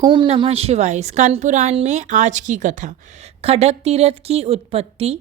ओम नमः शिवाय। स्कंद पुराण में आज की कथा। खडक तीर्थ की उत्पत्ति,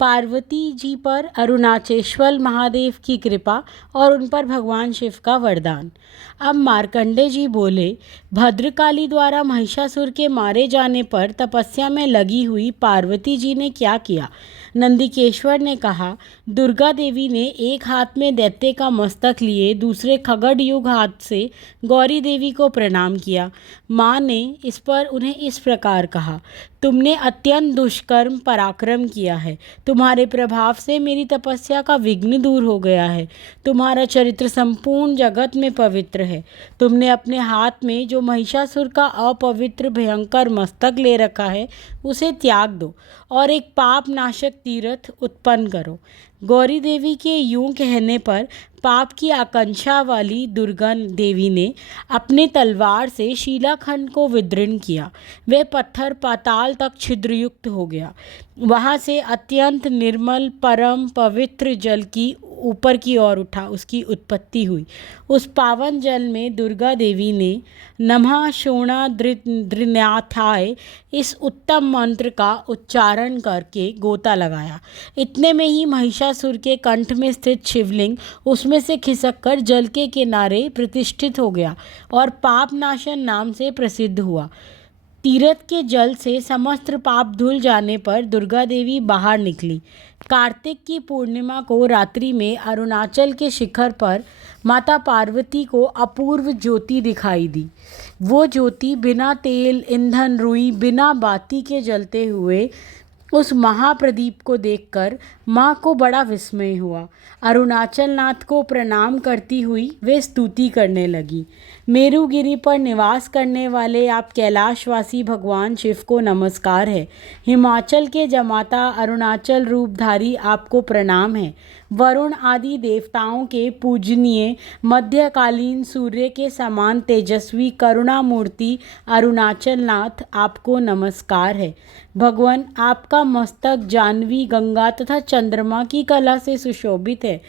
पार्वती जी पर अरुणाचेश्वर महादेव की कृपा और उन पर भगवान शिव का वरदान। अब मार्कंडे जी बोले, भद्रकाली द्वारा महिषासुर के मारे जाने पर तपस्या में लगी हुई पार्वती जी ने क्या किया। नंदिकेश्वर ने कहा, दुर्गा देवी ने एक हाथ में दैत्य का मस्तक लिए दूसरे खगड़युग हाथ से गौरी देवी को प्रणाम किया। माँ ने इस पर उन्हें इस प्रकार कहा, तुमने अत्यंत दुष्कर्म पराक्रम किया है। तुम्हारे प्रभाव से मेरी तपस्या का विघ्न दूर हो गया है। तुम्हारा चरित्र संपूर्ण जगत में पवित्र है। तुमने अपने हाथ में जो महिषासुर का अपवित्र भयंकर मस्तक ले रखा है उसे त्याग दो और एक पाप नाशक तीर्थ उत्पन्न करो। गौरी देवी के यूं कहने पर पाप की आकांक्षा वाली दुर्गा देवी ने अपने तलवार से शिलाखंड को विदीर्ण किया। वह पत्थर पाताल तक छिद्रयुक्त हो गया। वहाँ से अत्यंत निर्मल परम पवित्र जल की ऊपर की ओर उठा उसकी उत्पत्ति हुई। उस पावन जल में दुर्गा देवी ने नमः शोणा दृन्याथाय इस उत्तम मंत्र का उच्चारण करके गोता लगाया। इतने में ही महिषासुर के कंठ में स्थित शिवलिंग उसमें से खिसक कर जल के किनारे प्रतिष्ठित हो गया और पापनाशन नाम से प्रसिद्ध हुआ। तीर्थ के जल से समस्त पाप धुल जाने पर दुर्गा देवी बाहर निकली। कार्तिक की पूर्णिमा को रात्रि में अरुणाचल के शिखर पर माता पार्वती को अपूर्व ज्योति दिखाई दी। वो ज्योति बिना तेल ईंधन रुई बिना बाती के जलते हुए उस महाप्रदीप को देखकर माँ को बड़ा विस्मय हुआ। अरुणाचल नाथ को प्रणाम करती हुई वे स्तुति करने लगी। मेरुगिरी पर निवास करने वाले आप कैलाशवासी भगवान शिव को नमस्कार है। हिमाचल के जमाता अरुणाचल रूपधारी आपको प्रणाम है। वरुण आदि देवताओं के पूजनीय मध्यकालीन सूर्य के समान तेजस्वी करुणामूर्ति अरुणाचल नाथ आपको नमस्कार है। भगवान आपका मस्तक जानवी गंगा तथा चंद्रमा की कला से सुशोभित है।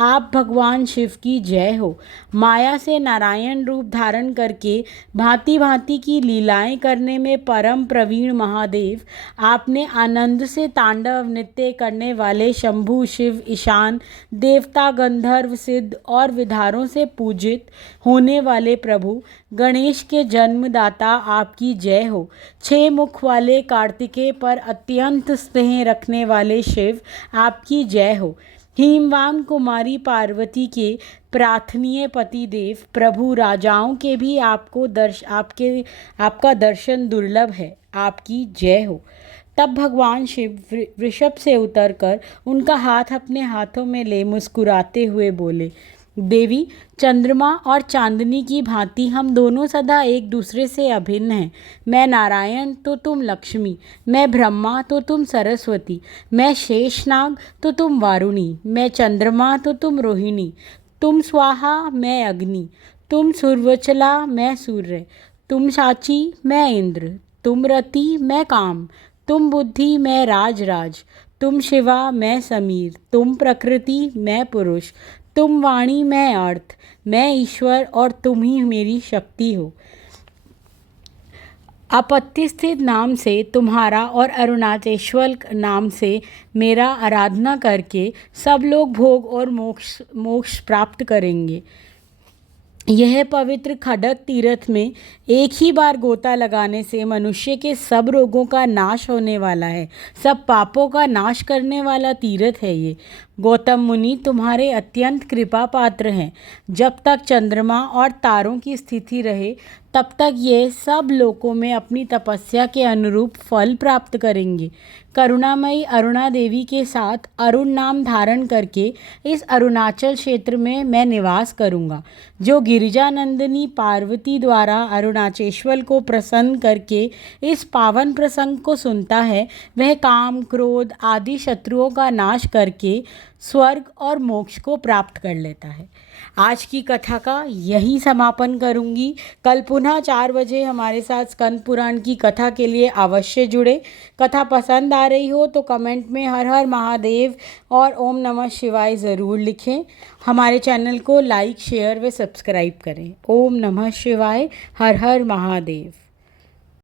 आप भगवान शिव की जय हो। माया से नारायण रूप धारण करके भांति भांति की लीलाएं करने में परम प्रवीण महादेव, आपने आनंद से तांडव नृत्य करने वाले शंभु शिव ईशान देवता गंधर्व सिद्ध और विधारों से पूजित होने वाले प्रभु गणेश के जन्मदाता आपकी जय हो। 6 मुख वाले कार्तिकेय पर अत्यंत स्नेह रखने वाले शिव आपकी जय हो। हिमवान कुमारी पार्वती के प्रार्थनीय पतिदेव प्रभु राजाओं के भी आपका दर्शन दुर्लभ है, आपकी जय हो। तब भगवान शिव वृषभ से उतरकर उनका हाथ अपने हाथों में ले मुस्कुराते हुए बोले, देवी, चंद्रमा और चांदनी की भांति हम दोनों सदा एक दूसरे से अभिन्न हैं। मैं नारायण तो तुम लक्ष्मी, मैं ब्रह्मा तो तुम सरस्वती, मैं शेषनाग तो तुम वारुणी, मैं चंद्रमा तो तुम रोहिणी, तुम स्वाहा मैं अग्नि, तुम सूर्यवचला मैं सूर्य, तुम साची मैं इंद्र, तुम रति मैं काम, तुम बुद्धि मैं राजराज, तुम शिवा मैं समीर, तुम प्रकृति मैं पुरुष, तुम वाणी मैं अर्थ, मैं ईश्वर और तुम ही मेरी शक्ति हो। आपत्ति स्थित नाम से तुम्हारा और अरुणाचेश्वर नाम से मेरा आराधना करके सब लोग भोग और मोक्ष प्राप्त करेंगे। यह पवित्र खडक तीर्थ में एक ही बार गोता लगाने से मनुष्य के सब रोगों का नाश होने वाला है। सब पापों का नाश करने वाला तीर्थ है ये। गौतम मुनि तुम्हारे अत्यंत कृपा पात्र हैं। जब तक चंद्रमा और तारों की स्थिति रहे तब तक ये सब लोकों में अपनी तपस्या के अनुरूप फल प्राप्त करेंगे। करुणामयी अरुणा देवी के साथ अरुण नाम धारण करके इस अरुणाचल क्षेत्र में मैं निवास करूंगा। जो गिरिजानंदिनी पार्वती द्वारा अरुणाचेश्वर को प्रसन्न करके इस पावन प्रसंग को सुनता है, वह काम क्रोध आदि शत्रुओं का नाश करके स्वर्ग और मोक्ष को प्राप्त कर लेता है। आज की कथा का यही समापन करूंगी। कल पुनः 4 बजे हमारे साथ स्कंद पुराण की कथा के लिए अवश्य जुड़े। कथा पसंद आ रही हो तो कमेंट में हर हर महादेव और ओम नमः शिवाय ज़रूर लिखें। हमारे चैनल को लाइक शेयर व सब्सक्राइब करें। ओम नमः शिवाय, हर हर महादेव।